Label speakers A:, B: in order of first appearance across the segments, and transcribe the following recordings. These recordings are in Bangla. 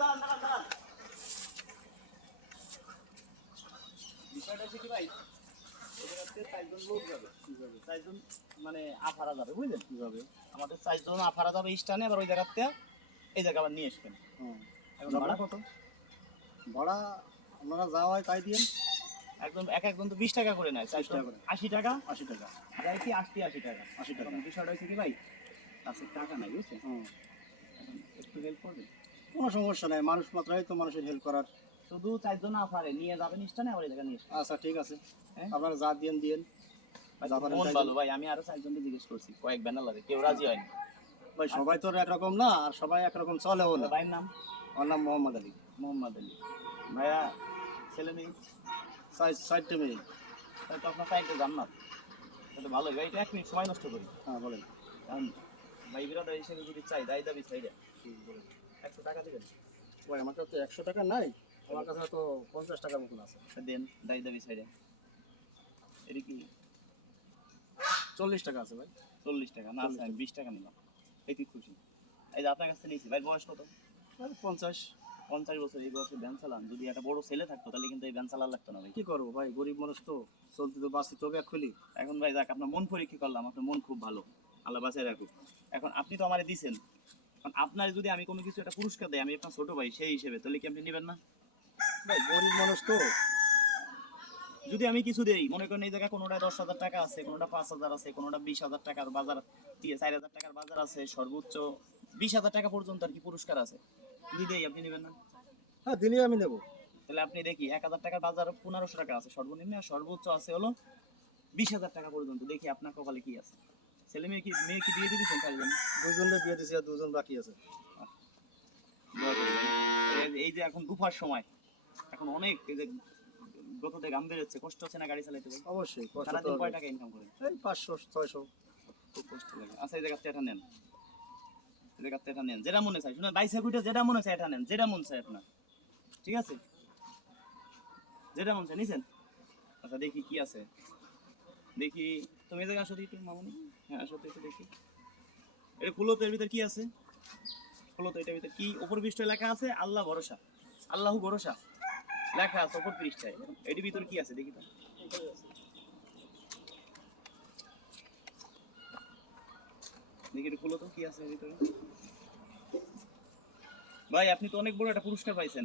A: দাঁড়ান দাঁড়ান দাঁড়ান। বিষয়টা হচ্ছে কি ভাই? চারজন লোক যাবে চারজন মানে আফারা যাবে বুঝলেন?
B: কীভাবে?
A: আমাদের চারজন আফারা যাবে স্টানে আবার ওই জায়গাতে এই জায়গা আবার নিয়ে আসবেন।
B: হুম।
A: এখন ভাড়া কত?
B: ভাড়া আপনারা যা হয় তাই দিন
A: একদম এক একজন তো বিশ টাকা করে নেয় চারশো
B: টাকা করে।
A: আশি টাকা?
B: আশি টাকা।
A: যাই কি আশি আশি টাকা।
B: আশি টাকা।
A: বিষয়টা হচ্ছে কি ভাই? কাছে টাকা নাই বুঝছেন?
B: হুম।
A: এখন একটু হেল্প করবেন।
B: কোনো সমস্যা নাই মানুষ মাত্রাই তো মানুষের হেল্প করার।
A: শুধু চারজন আফারে নিয়ে যাবেন স্টানে আবার নিয়ে
B: আচ্ছা ঠিক আছে।
A: হ্যাঁ?
B: আপনারা যা পারেন
A: মন ভালো ভাই আমি আরও চারজনকে জিজ্ঞেস করছি কয়েক ব্যানার কেউ রাজি হয়নি
B: ভাই সবাই তো একরকম না আর সবাই একরকম চলেও না।
A: ভাইয়ের নাম?
B: আমার নাম মোহাম্মদ আলী।
A: মোহাম্মদ আলী। ভাইয়া ছেলে মেয়ে?
B: সাইড সাইডটা মেয়ে।
A: তো আপনার সাইডে জান্নাত। তাহলে ভালো ভাই এটা এক মিনিট সময় নষ্ট করি।
B: হ্যাঁ বলেন।
A: ভাই হিসেবে যদি চাই দায় দাবি চাই একশো টাকা দেবেন।
B: ভাই আমার কাছে তো একশো টাকা নাই আমার কাছে তো পঞ্চাশ টাকার মতন আছে।
A: দেন দায় দাবি সাইডে এটা কি?
B: চল্লিশ টাকা আছে ভাই।
A: চল্লিশ টাকা না আছে আমি বিশ টাকা নিলাম। এটি খুশি। এই যে আপনার কাছে নিয়েছি ভাই বয়স কত?
B: পঞ্চাশ।
A: পঞ্চাশ বছর এই বয়সে ভ্যান চালান। যদি একটা বড় ছেলে থাকতো তাহলে কিন্তু এই ভ্যান চালান লাগতো না ভাই।
B: কি করব ভাই গরিব মানুষ তো চলতে তো বাঁচতে তবে এক খুলি।
A: এখন ভাই যাক আপনার মন পরীক্ষা করলাম আপনার মন খুব ভালো। আল্লাহ বাঁচায় রাখুক। এখন আপনি তো আমার দিছেন আপনার যদি আমি কোনো কিছু একটা পুরস্কার দেয় আমি আপনার ছোট ভাই সেই হিসেবে তাহলে কি আপনি নেবেন না?
B: ভাই গরিব মানুষ তো।
A: যদি আমি কিছু দেই মনে করেন এই জায়গায় কোনোটা দশ হাজার টাকা আছে কোনোটা পাঁচ হাজার আছে কোনোটা বিশ হাজার টাকার বাজার চার হাজার টাকার বাজার আছে সর্বোচ্চ বিশ হাজার টাকা পর্যন্ত আর কি পুরস্কার আছে। যদি দেই আপনি নেবেন না?
B: হ্যাঁ দিনই আমি নেব।
A: তাহলে আপনি দেখি এক হাজার টাকার বাজার পনেরোশো টাকা আছে সর্বনিম্ন আর সর্বোচ্চ আছে হলো বিশ হাজার টাকা পর্যন্ত দেখি আপনার কপালে কি আছে। ছেলে মেয়ে কি মেয়ে কি বিয়ে দিয়ে চারজন
B: দুজনের বিয়ে দিয়েছি আর দুজন বাকি আছে।
A: এই- যে এখন দুপার সময় এখন অনেক এই যে গততে গাম বেরোচ্ছে কষ্ট হচ্ছে না গাড়ি চালাইতে?
B: অবশ্যই
A: সারাদিন কয় টাকা ইনকাম করেন
B: এই পাঁচশো ছয়শো।
A: খুব কষ্ট লাগে। আচ্ছা এই জায়গাতে এটা নেন। এই জায়গাতে এটা নেন। যেটা মনে চাই শুনে বাইসাইকুইটা যেটা মনে চাই এটা নেন। যেটা মন চাই আপনার। ঠিক আছে? যেটা মন চাই নিছেন? আচ্ছা দেখি কি আছে। দেখি তুমি আসো মামনি হ্যাঁ আসো দেখি। এটা এর ভিতর কি আছে? ভিতর কি? উপর পৃষ্ঠ লেখা আছে, আল্লাহ ভরসা। ভরসা। লেখা আছে উপর পৃষ্ঠায়। এটির ভিতর কি আছে? দেখি তো। দেখি তো কি আছে এর ভিতরে। ভাই, আপনি তো অনেক বড় একটা পুরস্কার পাইছেন।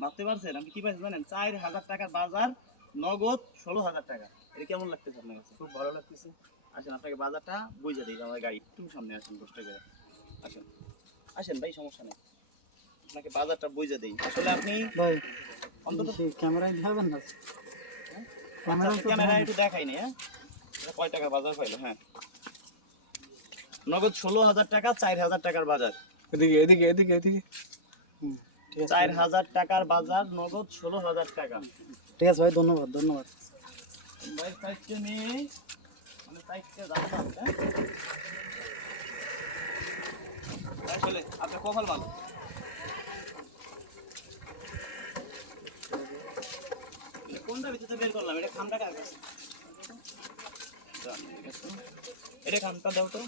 A: ভাবতে পারছেন? আপনি কি পাইছেন জানেন? চার হাজার টাকার বাজার নগদ ষোলো হাজার টাকা। এটা কেমন লাগতেছে আপনার কাছে?
B: খুব ভালো লাগতেছে।
A: আসেন আপনাকে বাজারটা বুঝে দিই আমার গাড়ি। একটু সামনে আসেন কষ্ট করে। আসেন। আসেন ভাই সমস্যা নেই। আপনাকে বাজারটা বুঝে দিই। আসলে আপনি
B: ভাই
A: অন্তত
B: ক্যামেরায় দেখাবেন না?
A: আচ্ছা, ক্যামেরা একটু দেখাই নি হ্যাঁ? এটা কয় টাকার বাজার পাইলো হ্যাঁ। নগদ ষোলো হাজার টাকা চার হাজার টাকার বাজার।
B: এদিকে এদিকে এদিকে এদিকে। ঠিক আছে।
A: চার হাজার টাকার বাজার নগদ ষোলো হাজার টাকা।
B: ঠিক আছে ভাই, ধন্যবাদ ধন্যবাদ।
A: ভাই হ্যাঁ? আসলে আপনার কপাল ভালো কোনটা বের করলাম? এটা খামটা এটা খামটা দাও তো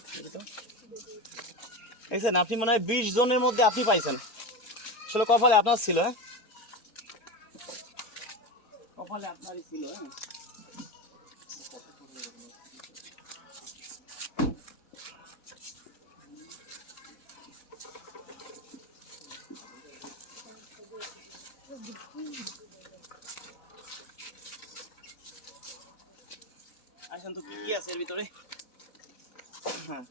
A: আপনি মনে বিশ জনের মধ্যে আপনি পাইছেন। আসলে কপালে আপনার ছিল হ্যাঁ? কপালে আপনারই ছিল হ্যাঁ। কি আছে এর হ্যাঁ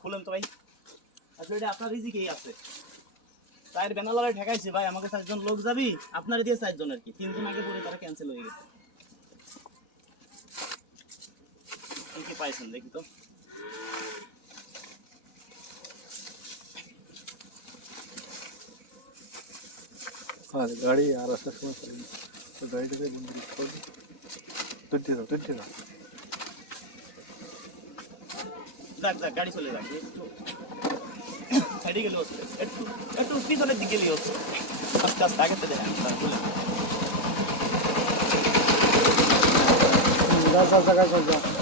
A: আপনার রিজিকেই আছে। ভাই, আমাকে চারজন লোক যাবি, আপনার দিয়ে চারজন আর কি। তিনজন আগে পরে তারা ক্যান্সেল হয়ে গেছে কি কি পাইছেন দেখি তো।
B: গাড়ি আর আসার সময় গাড়িটাকে তুলতে দাও তুলতে দাও।
A: যাক যাক গাড়ি চলে যাক একটু সাইডে গেলে হচ্ছে একটু একটু পিছনের দিকে গেলেই হচ্ছে। আস্তে আস্তে আগে থেকে দেখেন
B: যা যা যা।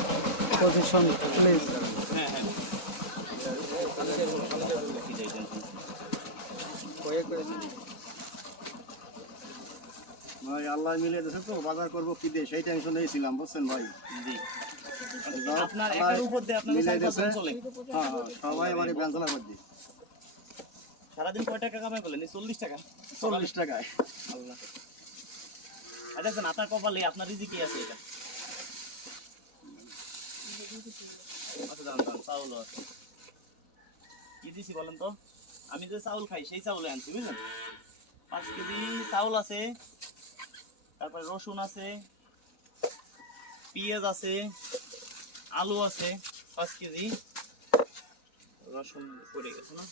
B: পজিশন প্লিজ
A: হ্যাঁ হ্যাঁ কি টেনশন
C: ভাই আল্লাহ মিলিয়ে দিয়েছে তো বাজার করব কি দিয়ে? সেই টেনশনেই ছিলাম বুঝছেন ভাই?
A: আপনার একার উপর দিয়ে আপনার চলে।
C: হ্যাঁ হ্যাঁ সবাই করে দিই
A: সারাদিন কয় টাকা কামাই করলেন? চল্লিশ টাকা?
C: চল্লিশ টাকায়।
A: আল্লাহ। আর দেখছেন আপনার কপালে আপনার রিজিকে আছে এটা। আচ্ছা কি দিছি বলেন তো? আমি যে চাউল খাই, সেই চাউলে আনছি, বুঝলেন? পাঁচ কেজি চাউল আছে, তারপরে রসুন আছে, পেঁয়াজ আছে, আলু আছে, পাঁচ কেজি। রসুন পড়ে গেছে, না?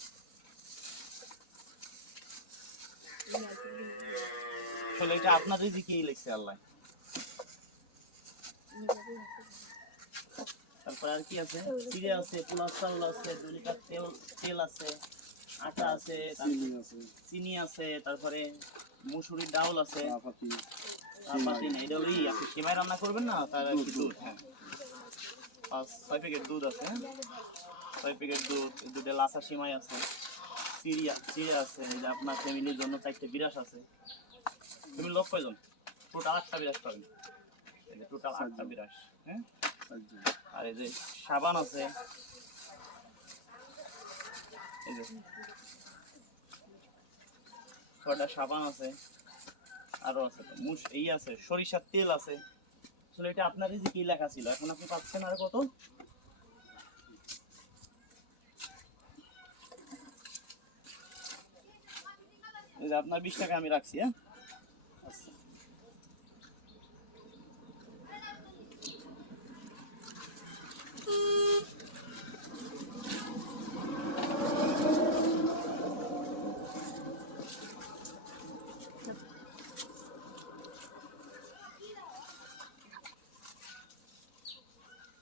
A: আসলে এটা আপনার রিজিকেই লিখছে আল্লাহ। তারপর আর কি আছে? চিড়ে আছে পোলাও চাউল আছে দু লিটার তেল তেল আছে আটা আছে
C: চিনি আছে।
A: তারপরে মুসুরির ডাউল আছে।
C: চাপাতি।
A: আর বাকি নেই এটা হলো ই, আপনি সেমাই রান্না করবেন না? তার আর কি দুধ হ্যাঁ। পাঁচ ছয় প্যাকেট দুধ আছে হ্যাঁ? ছয় প্যাকেট দুধ দুধে লাসা সিমাই আছে চিড়িয়া চিড়ে আছে এই যে আপনার ফ্যামিলির জন্য চারটে বিরাস আছে। তুমি লোক কয়জন? টোটাল আটটা বিরাস পাবেন। টোটাল আটটা বিরাস হ্যাঁ। আর এই যে সাবান আছে। এই যে ছয়টা সাবান আছে, আরও আছে মুস, এই আছে, সরিষার তেল আছে। আসলে এটা আপনার যে কি লেখা ছিল? এখন আপনি পাচ্ছেন আর কত? আপনার বিশ টাকা আমি রাখছি হ্যাঁ? আচ্ছা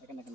A: এখানে এখন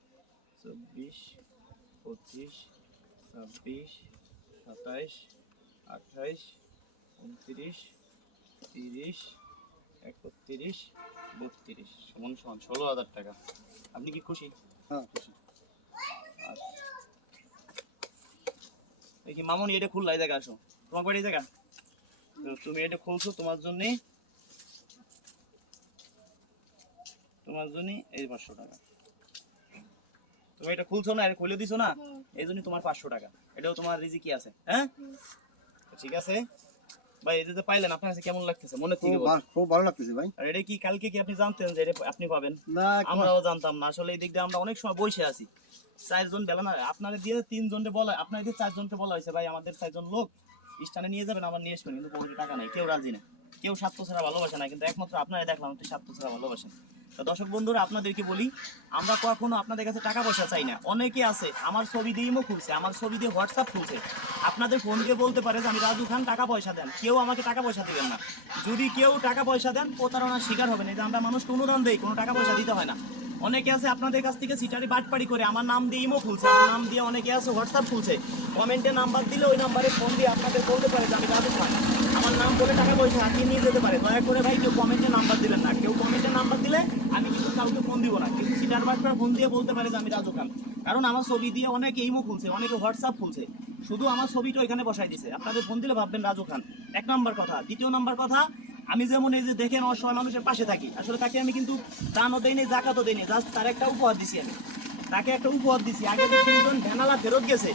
A: চব্বিশ পঁচিশ ছাব্বিশ সাতাইশ আঠাইশ উনত্রিশ তিরিশ একত্রিশ বত্রিশ। সমান সমান ষোলো হাজার টাকা। আপনি কি খুশি?
C: হ্যাঁ খুশি।
A: আচ্ছা। দেখি মামনি এটা খুললাই জায়গা আসো। তোমার বাড়ি তো তুমি এটা খুলছো তোমার জন্য তোমার জন্য এই পাঁচশো টাকা। তুমি এটা খুলছো না এটা খুলে দিছো না? এই জন্য তোমার পাঁচশো টাকা। এটাও তোমার রিজিকি আছে হ্যাঁ? ঠিক আছে? ভাই এই যে পাইলেন আপনার কাছে কেমন লাগতেছে? মনে থেকে
C: খুব ভালো লাগতেছে ভাই।
A: আর এটা কি কালকে কি আপনি জানতেন যে এটা আপনি পাবেন?
C: না
A: আমরাও জানতাম না। আসলে এই দিক দিয়ে আমরা অনেক সময় বসে আছি। চারজন বেলা না আপনার দিয়ে তিনজনকে বলা আপনার দিয়ে চারজনকে বলা হয়েছে ভাই আমাদের চারজন লোক স্থানে নিয়ে যাবেন আমার নিয়ে আসবেন কিন্তু পকেটে টাকা নাই কেউ রাজি না। কেউ স্বার্থ ছাড়া ভালোবাসে না কিন্তু একমাত্র আপনারা দেখলাম স্বার্থ ছাড়া ভালোবাসেন। তো দর্শক বন্ধুরা, আপনাদেরকে বলি, আমরা কখনো আপনাদের কাছে টাকা পয়সা চাই না। অনেকে আছে, আমার ছবি দিয়ে ইমো খুলছে, আমার ছবি দিয়ে হোয়াটসঅ্যাপ খুলছে। আপনাদের ফোন দিয়ে বলতে পারে যে, আমি রাজু খান, টাকা পয়সা দেন। কেউ আমাকে টাকা পয়সা দিবেন না। যদি কেউ টাকা পয়সা দেন, প্রতারণার শিকার হবেন এই যে আমরা মানুষকে অনুদান দেই, কোনো টাকা পয়সা দিতে হয় না। অনেকে আছে, আপনাদের কাছ থেকে সিটারি বাটপাড়ি করে, আমার নাম দিয়ে ইমো খুলছে, আমার নাম দিয়ে অনেকে আছে হোয়াটসঅ্যাপ খুলছে। কমেন্টে নাম্বার দিলে ওই নাম্বারে ফোন দিয়ে আপনাদের বলতে পারে যে, আমি রাজু খান, আমার নাম বলে টাকা পয়সা হাতিয়ে নিয়ে যেতে পারে। দয়া করে ভাই, কেউ কমেন্টে নাম্বার দিবেন না কেউ কমেন্টে নাম্বার দিলে আমি কিন্তু কাউকে ফোন ফোন দিয়ে বলতে পারে যে আমি রাজু খান কারণ আমার ছবি দিয়ে খুলছে, অনেকে হোয়াটসঅ্যাপ খুলছে। শুধু আমার ছবিটা ওইখানে বসাই দিছে। আপনাদের ফোন দিলে ভাববেন এক কথা। দ্বিতীয় কথা, আমি যেমন এই যে দেখেন অসহায় মানুষের পাশে থাকি, আসলে তাকে আমি কিন্তু দানও দেই নাই জাকাতও দেই জাস্ট তার একটা উপহার দিছি আমি। তাকে একটা উপহার দিছি। আগে যে ভ্যানালা ফেরত গেছে।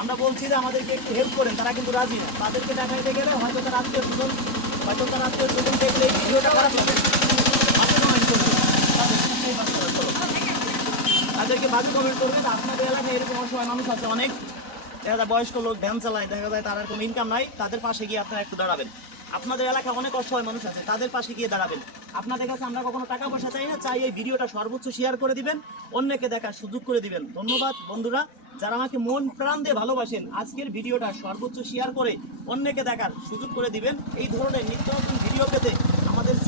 A: আমরা বলছি যে আমাদেরকে একটু হেল্প করেন, তারা কিন্তু রাজি না। তাদেরকে দেখাইতে গেলে হয়তো তার আত্মীয় হয়তো তার আত্মীয় দেখলে ভিডিওটা খারাপ লাগে বাজে comment করবে। তাদেরকে বাজে কমেন্ট করবেন আপনাদের এলাকায় এরকম অসহায় মানুষ আছে অনেক। দেখা যায় বয়স্ক লোক ভ্যান চালায়, দেখা যায় তার কোনো ইনকাম নাই। তাদের পাশে গিয়ে আপনারা একটু দাঁড়াবেন। আপনাদের এলাকায় অনেক অসহায় মানুষ আছে, তাদের পাশে গিয়ে দাঁড়াবেন। আপনাদের কাছে আমরা কখনো টাকা পয়সা চাই না, চাই এই ভিডিওটা সর্বোচ্চ শেয়ার করে দিবেন, অন্যকে দেখার সুযোগ করে দিবেন। ধন্যবাদ, বন্ধুরা। যারা আমাকে মন প্রাণ দিয়ে ভালোবাসেন, আজকের ভিডিওটা সর্বোচ্চ শেয়ার করে অন্যকে দেখার সুযোগ করে দিবেন। এই ধরনের নিত্য নতুন ভিডিও পেতে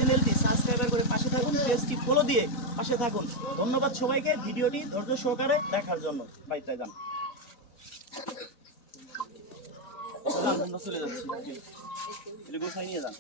A: চ্যানেলটি সাবস্ক্রাইবার করে পাশে থাকুন, পেজটি ফলো দিয়ে পাশে থাকুন। ধন্যবাদ সবাইকে, ভিডিওটি ধৈর্য সহকারে দেখার জন্য। বাইতে যান চলে যাচ্ছি নিয়ে যান।